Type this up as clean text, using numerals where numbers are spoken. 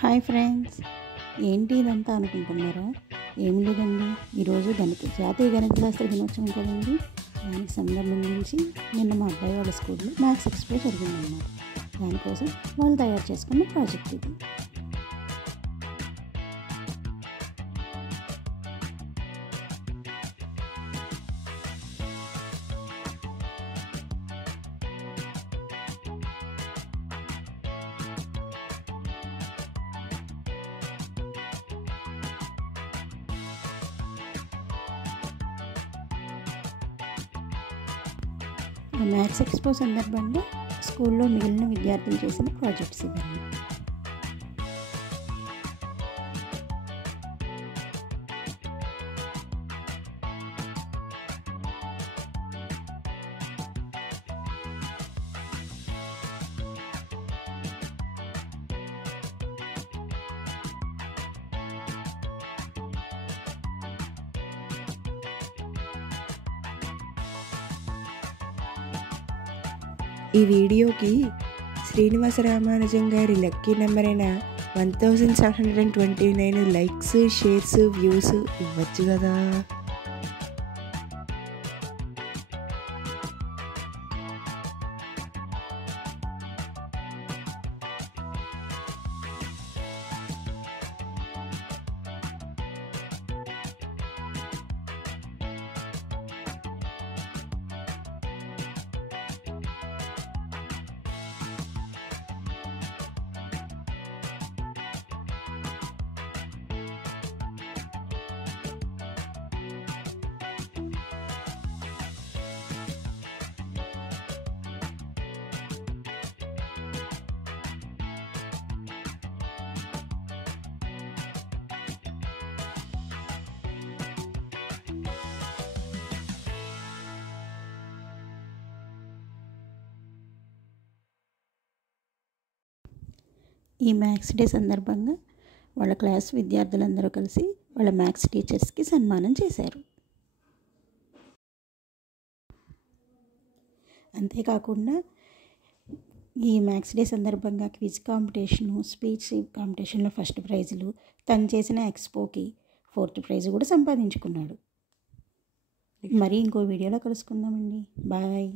Hi friends, ఏంటి ఇదంతా అనుకుంటున్నారా? ఏమి లేదండి, ఈరోజు జాతీయ గణిత శాస్త్ర దినోత్సవం కదండి. దానికి సంబంధించి నిన్న మా అబ్బాయి వాళ్ళ స్కూల్లో మ్యాథ్స్ ఎక్స్పో జరిగిందన్నమాట. దానికోసం వాళ్ళు తయారు చేసుకున్న ప్రాజెక్ట్ ఇది. ఆ మ్యాథ్స్ ఎక్స్పో సందర్భంగా స్కూల్లో మిగిలిన విద్యార్థులు చేసిన ప్రాజెక్ట్స్ ఇవన్నీ. ఈ వీడియోకి శ్రీనివాస రామానుజం గారి లక్కీ నెంబర్ అయిన 1729 లైక్స్, షేర్స్, వ్యూస్ ఇవ్వచ్చు కదా. ఈ మ్యాథ్స్ డే సందర్భంగా వాళ్ళ క్లాస్ విద్యార్థులందరూ కలిసి వాళ్ళ మ్యాథ్స్ టీచర్స్కి సన్మానం చేశారు. అంతేకాకుండా ఈ మ్యాథ్స్ డే సందర్భంగా క్విజ్ కాంపిటీషను, స్పీచ్ కాంపిటీషన్లో ఫస్ట్ ప్రైజులు, తను చేసిన ఎక్స్పోకి 4th ప్రైజ్ కూడా సంపాదించుకున్నాడు. మరి ఇంకో వీడియోలో కలుసుకుందామండి. బాయ్.